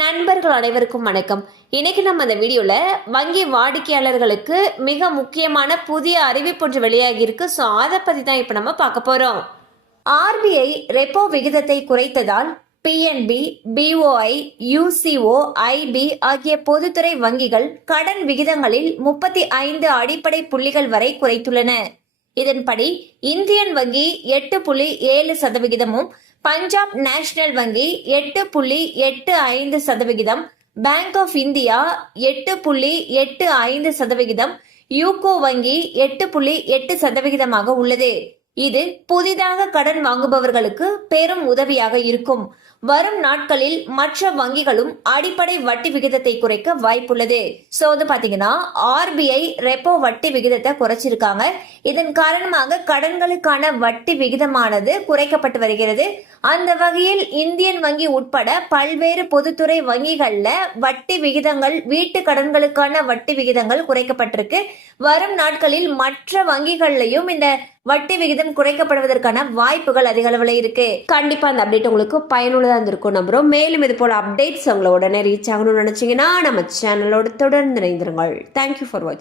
நண்பர்கள் அனைவருக்கும் வணக்கம். இன்னைக்கு நம்ம இந்த வீடியோல வங்கி வாடிக்கையாளர்களுக்கு மிக முக்கியமான புதிய அறிவிப்பு ஒன்று வெளியாகி இருக்கு. ஸோ அதை பத்தி தான் இப்ப நம்ம பார்க்க போறோம். ஆர்பிஐ ரெப்போ விகிதத்தை குறைத்ததால் பிஎன்பி, பிஓஐ, யூசிஓ, ஐபி ஆகிய பொதுத்துறை வங்கிகள் கடன் விகிதங்களில் 35 அடிப்படை புள்ளிகள் வரை குறைத்துள்ளன. இதன்படி இந்தியன் வங்கி 8.7%, பஞ்சாப் நேஷனல் வங்கி 8.85%, பேங்க் ஆஃப் இந்தியா 8.85%, யூகோ வங்கி 8.8% உள்ளது. இது புதிதாக கடன் வாங்குபவர்களுக்கு பெரும் உதவியாக இருக்கும். வரும் நாட்களில் மற்ற வங்கிகளும் அடிப்படை வட்டி விகிதத்தை குறைக்க வாய்ப்புள்ளது. சோ வந்து பாத்தீங்கன்னா ஆர்பிஐ ரெப்போ வட்டி விகிதத்தை குறைச்சிருக்காங்க. இதன் காரணமாக கடன்களுக்கான வட்டி விகிதமானது குறைக்கப்பட்டு வருகிறது. அந்த வகையில் இந்தியன் வங்கி உட்பட பல்வேறு பொதுத்துறை வங்கிகள்ல வட்டி விகிதங்கள், வீட்டு கடன்களுக்கான வட்டி விகிதங்கள் குறைக்கப்பட்டிருக்கு. வரும் நாட்களில் மற்ற வங்கிகள்லயும் இந்த வட்டி விகிதம் குறைக்கப்படுவதற்கான வாய்ப்புகள் அதிக அளவில் இருக்கு. கண்டிப்பா அந்த அப்டேட் உங்களுக்கு பயனுள்ளதா இருந்திருக்கும் நம்புறோம். மேலும் இது போல அப்டேட்ஸ் உங்களை உடனே ரீச் ஆகணும்னு நினைச்சீங்கன்னா நம்ம சேனலோட தொடர்ந்து இணைந்திருங்கள். தேங்க்யூ ஃபார் வாட்சிங்.